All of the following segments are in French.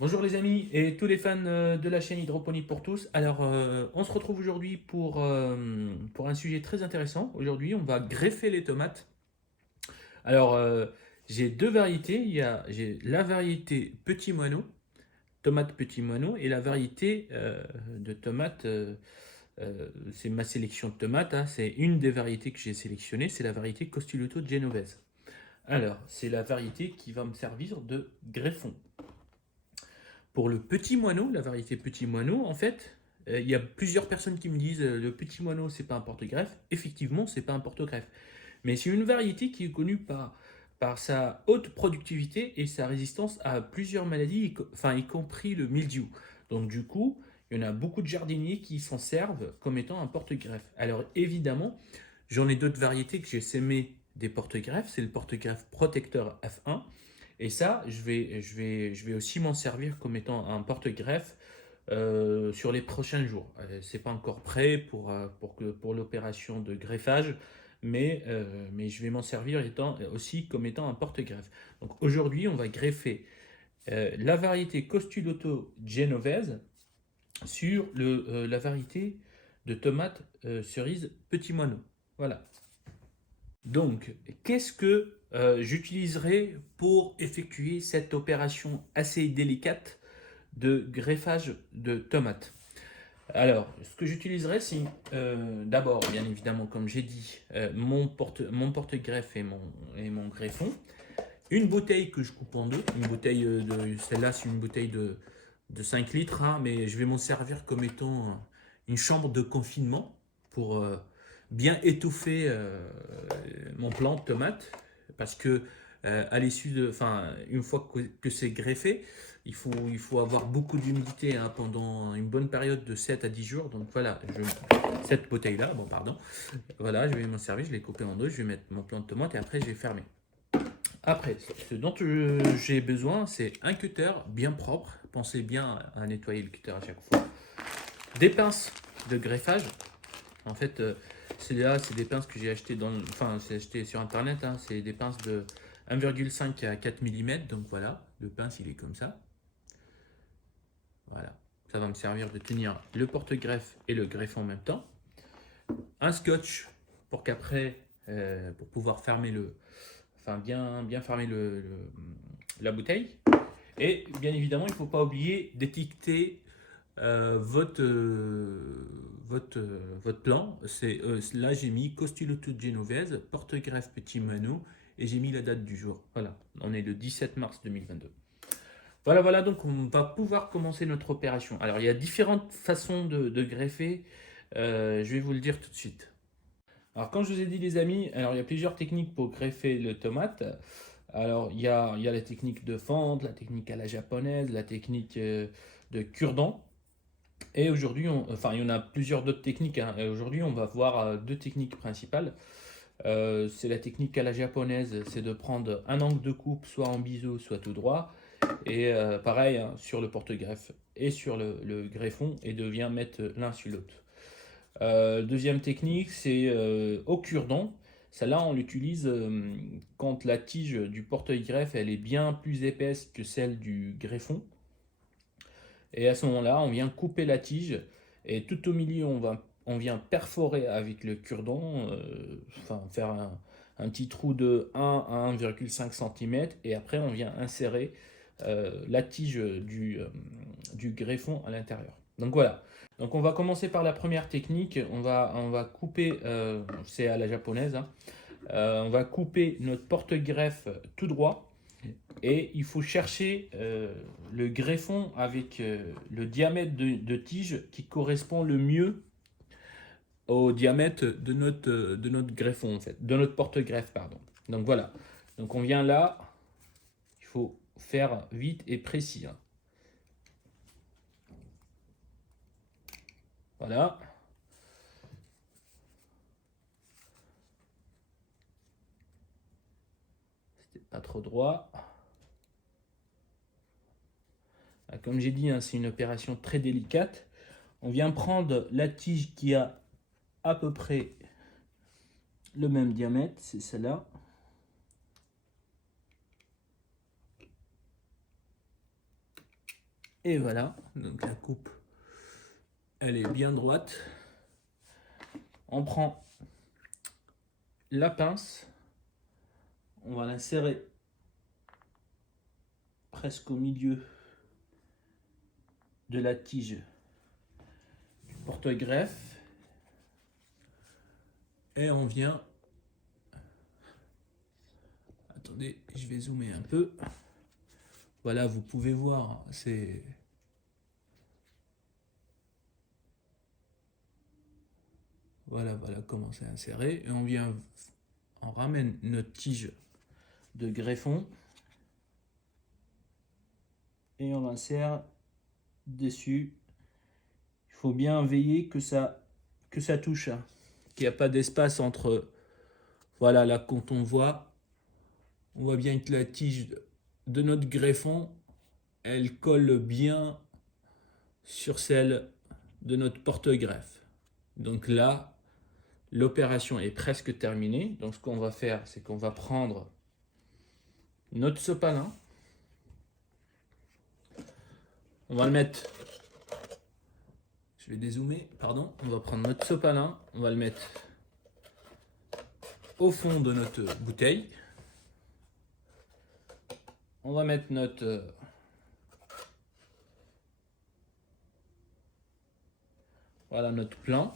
Bonjour les amis et tous les fans de la chaîne Hydroponie pour tous. Alors, on se retrouve aujourd'hui pour un sujet très intéressant. Aujourd'hui, on va greffer les tomates. Alors, j'ai deux variétés. J'ai la variété petit moineau, tomate petit moineau, et la variété de tomates. C'est ma sélection de tomates, hein. C'est une des variétés que j'ai sélectionnées. C'est la variété Costuluto Genovese. Alors, c'est la variété qui va me servir de greffon. Pour le petit moineau, la variété petit moineau, en fait, il y a plusieurs personnes qui me disent le petit moineau, c'est pas un porte-greffe. Effectivement, c'est pas un porte-greffe. Mais c'est une variété qui est connue par sa haute productivité et sa résistance à plusieurs maladies, enfin, y compris le mildiou. Donc, du coup, il y en a beaucoup de jardiniers qui s'en servent comme étant un porte-greffe. Alors, évidemment, j'en ai d'autres variétés que j'ai sémées des porte-greffes. C'est le porte-greffe protecteur F1. Et ça, je vais aussi m'en servir comme étant un porte-greffe sur les prochains jours. C'est pas encore prêt pour l'opération de greffage, mais je vais m'en servir aussi comme étant un porte-greffe. Donc aujourd'hui, on va greffer la variété Costuluto Genovese sur la variété de tomates cerise petit moineau. Voilà. Donc, qu'est-ce que j'utiliserai pour effectuer cette opération assez délicate de greffage de tomates? Alors, ce que j'utiliserai, c'est d'abord, bien évidemment, comme j'ai dit, mon porte-greffe et mon greffon. Une bouteille que je coupe en deux. Une bouteille celle-là, c'est une bouteille de 5 litres, hein, mais je vais m'en servir comme étant une chambre de confinement pour bien étouffer mon plant de tomate. Parce que à l'issue enfin, une fois que c'est greffé, il faut avoir beaucoup d'humidité, hein, pendant une bonne période de 7 à 10 jours. Donc voilà, cette bouteille-là, bon pardon, voilà, je vais m'en servir, je l'ai coupé en deux, je vais mettre mon plant de tomate et après je vais fermer. Après, ce dont j'ai besoin, c'est un cutter bien propre. Pensez bien à nettoyer le cutter à chaque fois. Des pinces de greffage. En fait, c'est des pinces que j'ai achetées enfin, c'est acheté sur internet, hein. C'est des pinces de 1,5 à 4 mm. Donc voilà, le pince il est comme ça. Voilà, ça va me servir de tenir le porte-greffe et le greffon en même temps. Un scotch pour qu'après, pour pouvoir fermer enfin bien fermer la bouteille. Et bien évidemment, il ne faut pas oublier d'étiqueter votre plan. Là, j'ai mis Costuluto Genovese, porte-greffe petit moineau, et j'ai mis la date du jour. Voilà, on est le 17 mars 2022. Voilà, donc on va pouvoir commencer notre opération. Alors, il y a différentes façons de greffer. Je vais vous le dire tout de suite. Alors, comme je vous ai dit, les amis, alors il y a plusieurs techniques pour greffer le tomate. Alors, il y a la technique de fente, la technique à la japonaise, la technique de cure-dent. Et aujourd'hui, enfin, il y en a plusieurs d'autres techniques, hein. Et aujourd'hui, on va voir deux techniques principales. C'est la technique à la japonaise, c'est de prendre un angle de coupe, soit en biseau, soit tout droit. Et pareil, hein, sur le porte-greffe et sur le greffon, et de bien mettre l'un sur l'autre. Deuxième technique, c'est au cure-dent. Celle-là, on l'utilise quand la tige du porte-greffe elle est bien plus épaisse que celle du greffon. Et à ce moment-là, on vient couper la tige et tout au milieu, on vient perforer avec le cure-dent, enfin faire un petit trou de 1 à 1,5 cm, et après on vient insérer la tige du greffon à l'intérieur. Donc voilà. Donc on va commencer par la première technique. On va couper, c'est à la japonaise, hein. On va couper notre porte-greffe tout droit. Et il faut chercher le greffon avec le diamètre de tige qui correspond le mieux au diamètre de notre greffon, en fait, de notre porte-greffe, pardon. Donc voilà. Donc on vient là, il faut faire vite et précis, hein. Voilà. C'était pas trop droit. Comme j'ai dit, hein, c'est une opération très délicate. On vient prendre la tige qui a à peu près le même diamètre, c'est celle-là. Et voilà, donc la coupe, elle est bien droite. On prend la pince, on va l'insérer presque au milieu de la tige du porte-greffe. Et on vient... Attendez, je vais zoomer un peu. Voilà, vous pouvez voir, c'est... Voilà comment c'est inséré. Et on ramène notre tige de greffon et on l'insère dessus. Il faut bien veiller que ça touche, hein, qu'il n'y a pas d'espace entre... Voilà, là quand on voit bien que la tige de notre greffon, elle colle bien sur celle de notre porte-greffe. Donc là, l'opération est presque terminée. Donc ce qu'on va faire, c'est qu'on va prendre notre sopalin. On va le mettre... Je vais dézoomer, pardon. On va prendre notre sopalin, on va le mettre au fond de notre bouteille. On va mettre notre... Voilà notre plan.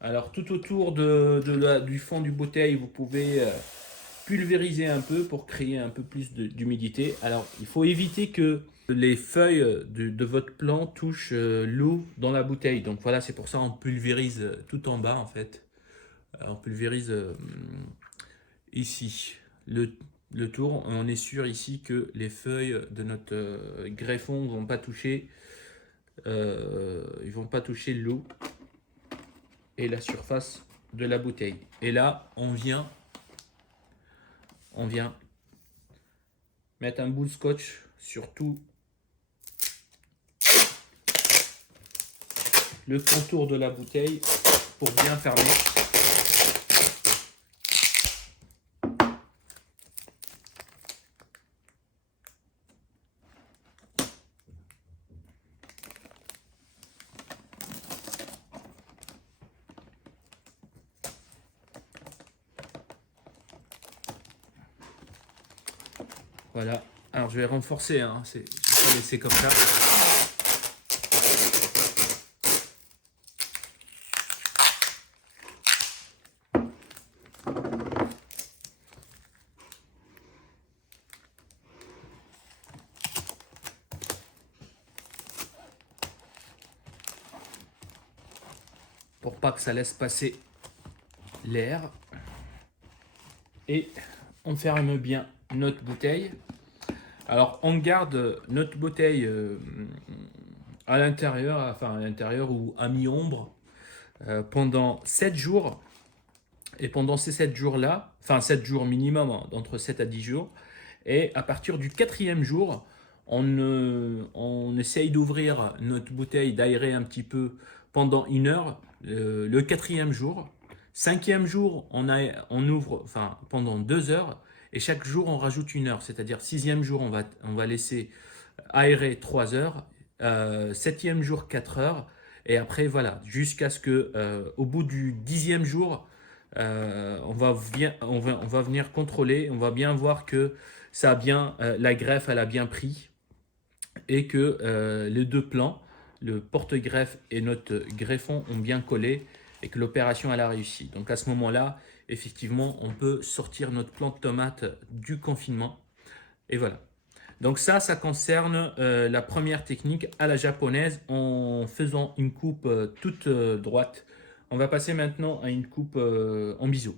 Alors tout autour du fond du bouteille, vous pouvez pulvériser un peu pour créer un peu plus d'humidité. Alors il faut éviter que les feuilles de votre plant touchent l'eau dans la bouteille. Donc voilà, c'est pour ça qu'on pulvérise tout en bas en fait. On pulvérise ici le tour. On est sûr ici que les feuilles de notre greffon vont pas toucher. Ils vont pas toucher l'eau et la surface de la bouteille. Et là, on vient mettre un bout de scotch sur tout le contour de la bouteille pour bien fermer. Voilà. Alors je vais renforcer, hein. Je vais pas laisser comme ça. Pour pas que ça laisse passer l'air. Et on ferme bien notre bouteille. Alors on garde notre bouteille à l'intérieur ou à mi-ombre pendant 7 jours. Et pendant ces 7 jours-là, enfin 7 jours minimum, hein, d'entre 7 à 10 jours, et à partir du 4e jour, on essaye d'ouvrir notre bouteille, d'aérer un petit peu pendant 1 heure, le 4e jour. 5e jour, on ouvre pendant 2 heures, et chaque jour on rajoute 1 heure, c'est-à-dire 6e jour on va laisser aérer 3 heures, 7e jour 4 heures, et après voilà, jusqu'à ce que au bout du 10e jour, on va venir contrôler, on va bien voir que ça a bien, la greffe elle a bien pris et que les deux plans, le porte-greffe et notre greffon ont bien collé et que l'opération elle a réussi. Donc à ce moment-là, effectivement, on peut sortir notre plant de tomate du confinement et voilà. Donc ça concerne la première technique à la japonaise en faisant une coupe toute droite. On va passer maintenant à une coupe en biseau.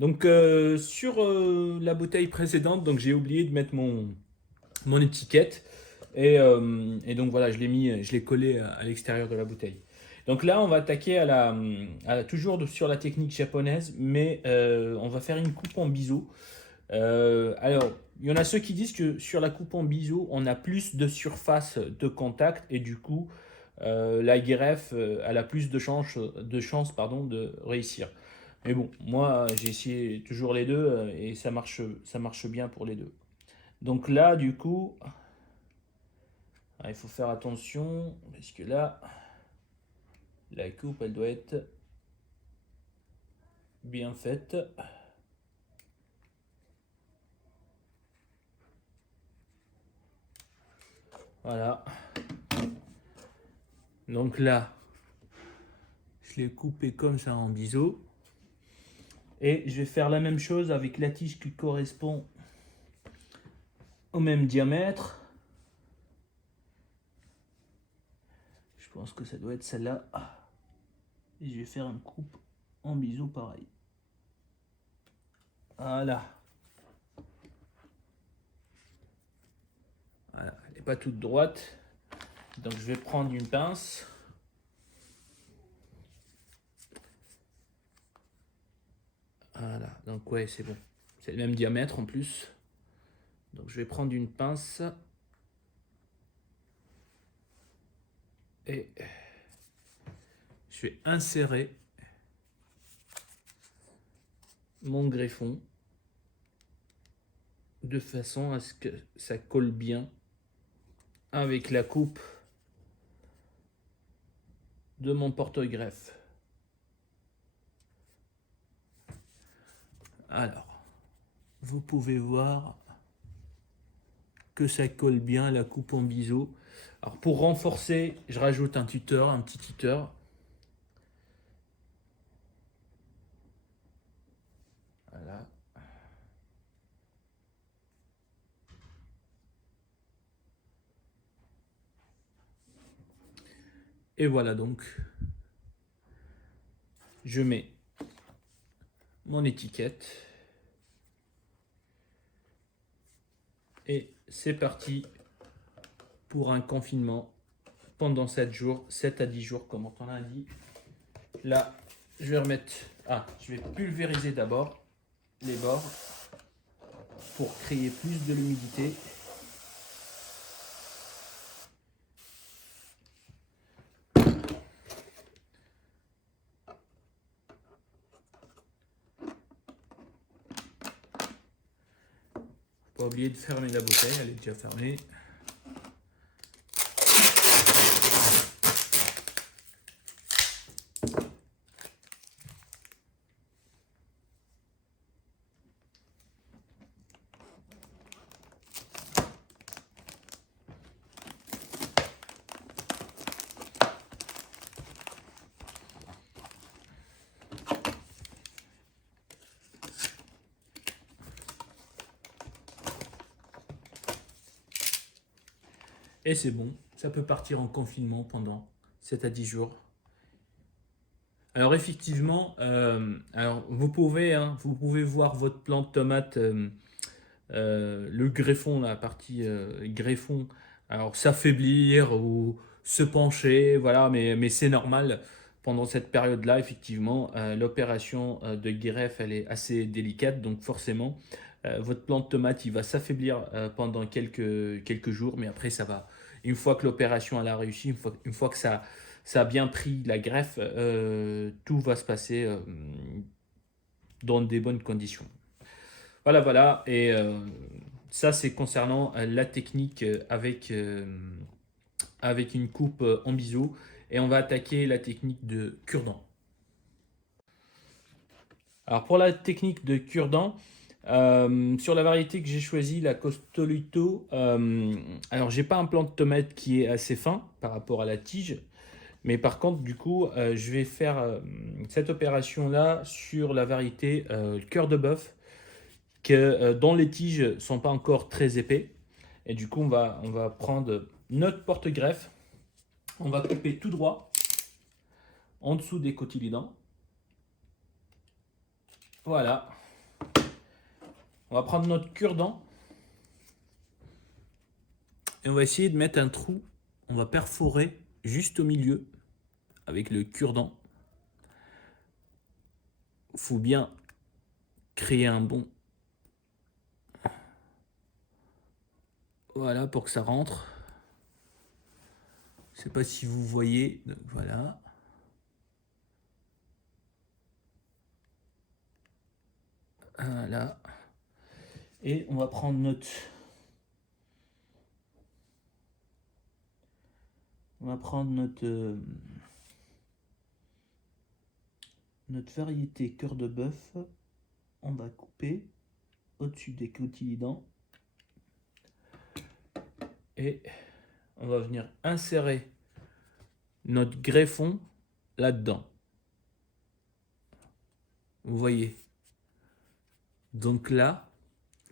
Donc sur la bouteille précédente, donc j'ai oublié de mettre mon étiquette et donc voilà, je l'ai collé à l'extérieur de la bouteille. Donc là, on va attaquer toujours sur la technique japonaise, mais on va faire une coupe en biseau. Alors, il y en a ceux qui disent que sur la coupe en biseau, on a plus de surface de contact et du coup, la greffe, elle a plus de chance de réussir. Mais bon, moi, j'ai essayé toujours les deux et ça marche bien pour les deux. Donc là, du coup, Alors, il faut faire attention parce que là, la coupe, elle doit être bien faite. Voilà. Donc là, je l'ai coupé comme ça en biseau. Et je vais faire la même chose avec la tige qui correspond au même diamètre. Je pense que ça doit être celle-là. Et je vais faire une coupe en biseau pareil. Voilà. Voilà, elle n'est pas toute droite. Donc je vais prendre une pince. Voilà, donc ouais, c'est bon. C'est le même diamètre en plus. Donc je vais prendre une pince. Et je vais insérer mon greffon de façon à ce que ça colle bien avec la coupe de mon porte-greffe. Alors, vous pouvez voir que ça colle bien à la coupe en biseau. Alors pour renforcer, je rajoute un tuteur, un petit tuteur. Voilà. Et voilà donc, je mets mon étiquette. Et c'est parti pour un confinement pendant 7 jours, 7 à 10 jours comme on a dit. Là, je vais remettre... je vais pulvériser d'abord les bords pour créer plus de l'humidité. Pas oublier de fermer la bouteille, elle est déjà fermée. Et c'est bon, ça peut partir en confinement pendant 7 à 10 jours. Alors effectivement, vous pouvez voir votre plant de tomate, le greffon, la partie greffon, alors s'affaiblir ou se pencher, voilà, mais c'est normal. Pendant cette période-là, effectivement, l'opération de greffe, elle est assez délicate, donc forcément, votre plant de tomate, il va s'affaiblir pendant quelques jours, mais après, ça va. Une fois que l'opération elle a réussi, une fois que ça a bien pris la greffe, tout va se passer dans des bonnes conditions. Voilà, voilà. Et ça, c'est concernant la technique avec une coupe en biseau. Et on va attaquer la technique de cure-dent. Alors, pour la technique de cure-dent, sur la variété que j'ai choisie, la Costolito, alors j'ai pas un plant de tomate qui est assez fin par rapport à la tige. Mais par contre, du coup, je vais faire cette opération-là sur la variété cœur de bœuf, dont les tiges ne sont pas encore très épais. Et du coup, on va prendre notre porte-greffe, on va couper tout droit en dessous des cotylédons. Voilà. On va prendre notre cure-dent et on va essayer de mettre un trou. On va perforer juste au milieu avec le cure-dent. Il faut bien créer un bon. Voilà, pour que ça rentre. Je ne sais pas si vous voyez. Donc, voilà. Voilà. Et on va prendre va prendre notre variété cœur de bœuf. On va couper au-dessus des cotylédons. Et on va venir insérer notre greffon là-dedans. Vous voyez. Donc là,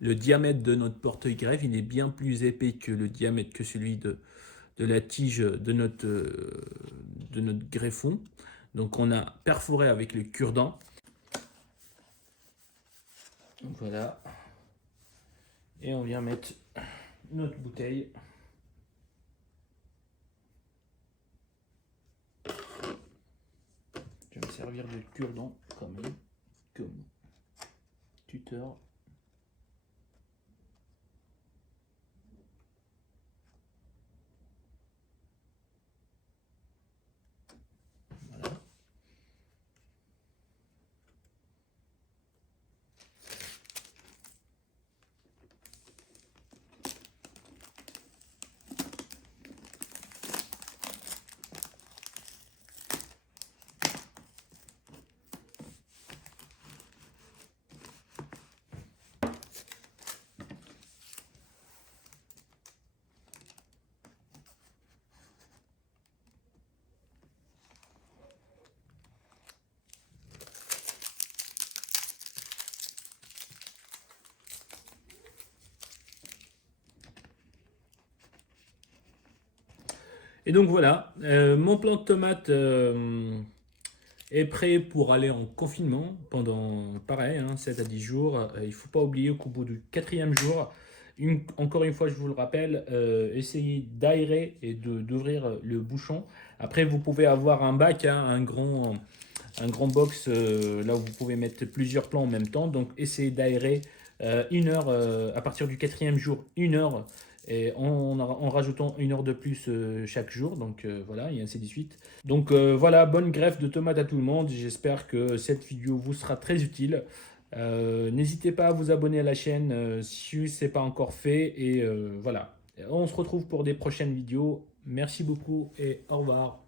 le diamètre de notre porte-greffe, il est bien plus épais que le diamètre que celui de la tige de notre greffon. Donc on a perforé avec le cure-dent. Voilà. Et on vient mettre notre bouteille. Je vais me servir de cure-dent comme tuteur. Voilà. Et donc voilà, mon plant de tomate est prêt pour aller en confinement pendant, pareil, 7 à 10 jours. Il ne faut pas oublier qu'au bout du 4e jour, encore une fois, je vous le rappelle, essayez d'aérer et d'ouvrir le bouchon. Après, vous pouvez avoir un bac, un grand box, là où vous pouvez mettre plusieurs plants en même temps. Donc, essayez d'aérer 1 heure, à partir du 4e jour, 1 heure, et en rajoutant 1 heure de plus chaque jour. Donc voilà, et ainsi de suite. Donc voilà, bonne greffe de tomates à tout le monde. J'espère que cette vidéo vous sera très utile. N'hésitez pas à vous abonner à la chaîne si ce n'est pas encore fait. Et voilà, on se retrouve pour des prochaines vidéos. Merci beaucoup et au revoir.